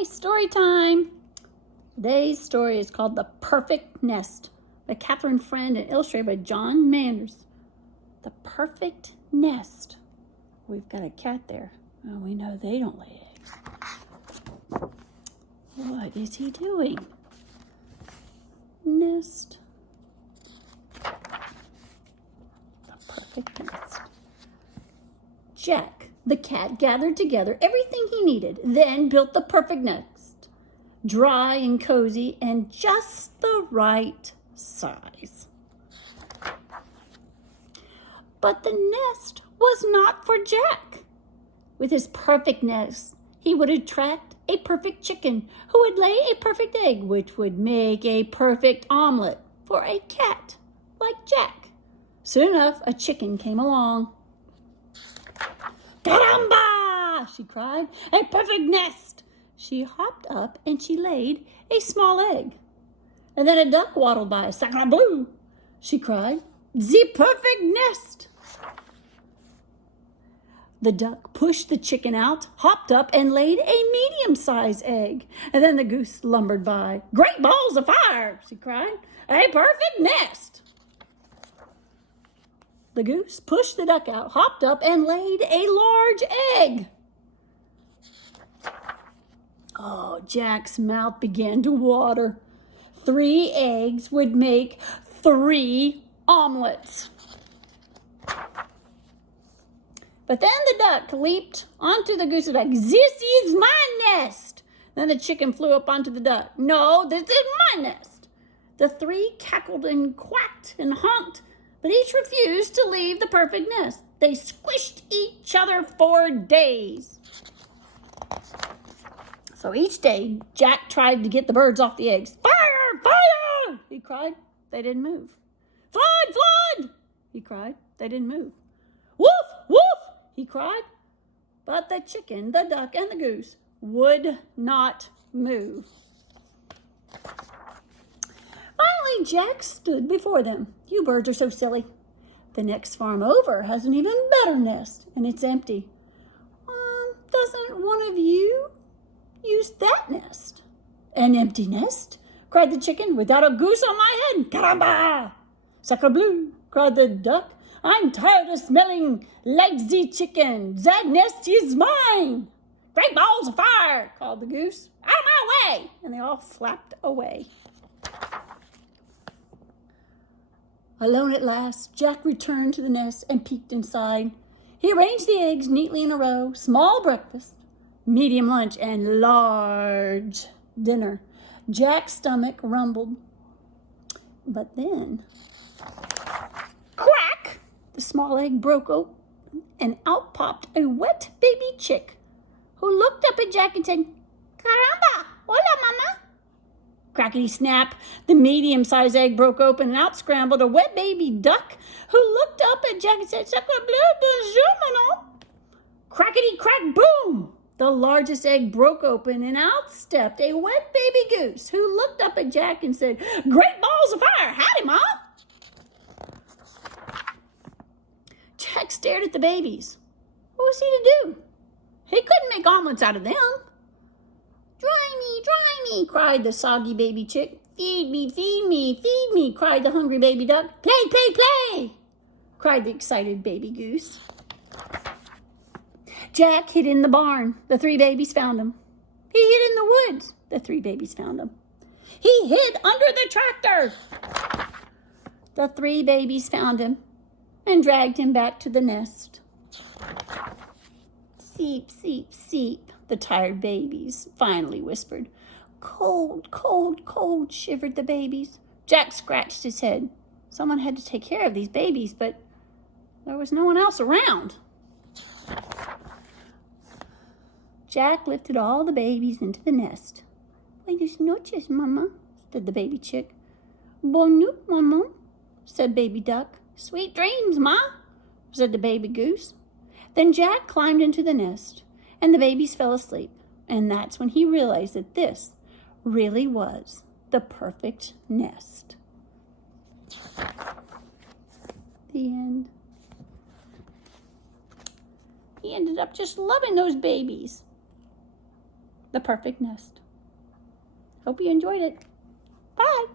Hi, story time. Today's story is called The Perfect Nest by Catherine Friend and illustrated by John Manders. The Perfect Nest. We've got a cat there. Oh, we know they don't lay eggs. What is he doing? Nest. The perfect nest. Jack, the cat, gathered together everything he needed, then built the perfect nest. Dry and cozy and just the right size. But the nest was not for Jack. With his perfect nest, he would attract a perfect chicken who would lay a perfect egg, which would make a perfect omelet for a cat like Jack. Soon enough, a chicken came along. "Caramba!" she cried. "A perfect nest!" She hopped up and she laid a small egg. And then a duck waddled by. "Sacre bleu!" she cried. "The perfect nest!" The duck pushed the chicken out, hopped up, and laid a medium-sized egg. And then the goose lumbered by. "Great balls of fire!" she cried. "A perfect nest!" The goose pushed the duck out, hopped up, and laid a large egg. Oh, Jack's mouth began to water. 3 eggs would make 3 omelets. But then the duck leaped onto the goose's back. "This is my nest!" Then the chicken flew up onto the duck. "No, this is my nest!" The 3 cackled and quacked and honked, but each refused to leave the perfect nest. They squished each other for days. So each day, Jack tried to get the birds off the eggs. "Fire! Fire!" he cried. They didn't move. "Flood! Flood!" he cried. They didn't move. "Woof! Woof!" he cried. But the chicken, the duck, and the goose would not move. Finally, Jack stood before them. "You birds are so silly. The next farm over has an even better nest, and it's empty. Doesn't one of you use that nest?" "An empty nest?" cried the chicken. "Without a goose on my head? Caramba!" "Sacre bleu!" cried the duck. "I'm tired of smelling like the chicken. That nest is mine." "Great balls of fire!" called the goose. "Out of my way!" And they all flapped away. Alone at last, Jack returned to the nest and peeked inside. He arranged the eggs neatly in a row. Small breakfast, medium lunch, and large dinner. Jack's stomach rumbled. But then, crack! The small egg broke open, and out popped a wet baby chick, who looked up at Jack and said, "Caramba! Hola, mama!" Crackety-snap, the medium-sized egg broke open, and out scrambled a wet baby duck, who looked up at Jack and said, "Sacre bleu, bonjour, maman!" Crackety-crack, boom! The largest egg broke open, and out stepped a wet baby goose, who looked up at Jack and said, "Great balls of fire! Howdy, Ma!" Jack stared at the babies. What was he to do? He couldn't make omelets out of them. Dry me, cried the soggy baby chick. Feed me, feed me, cried the hungry baby duck. Play, play, play, cried the excited baby goose. Jack hid in the barn. The 3 babies found him. He hid in the woods. The 3 babies found him. He hid under the tractor. The 3 babies found him and dragged him back to the nest. "Seep, seep, seep," the tired babies finally whispered. "Cold, cold, cold," shivered the babies. Jack scratched his head. Someone had to take care of these babies, but there was no one else around. Jack lifted all the babies into the nest. "Buenas noches, Mama," said the baby chick. "Bonne nuit, Maman," said baby duck. "Sweet dreams, Ma," said the baby goose. Then Jack climbed into the nest, and the babies fell asleep. And that's when he realized that this really was the perfect nest. The end. He ended up just loving those babies. the perfect nest. Hope you enjoyed it. Bye.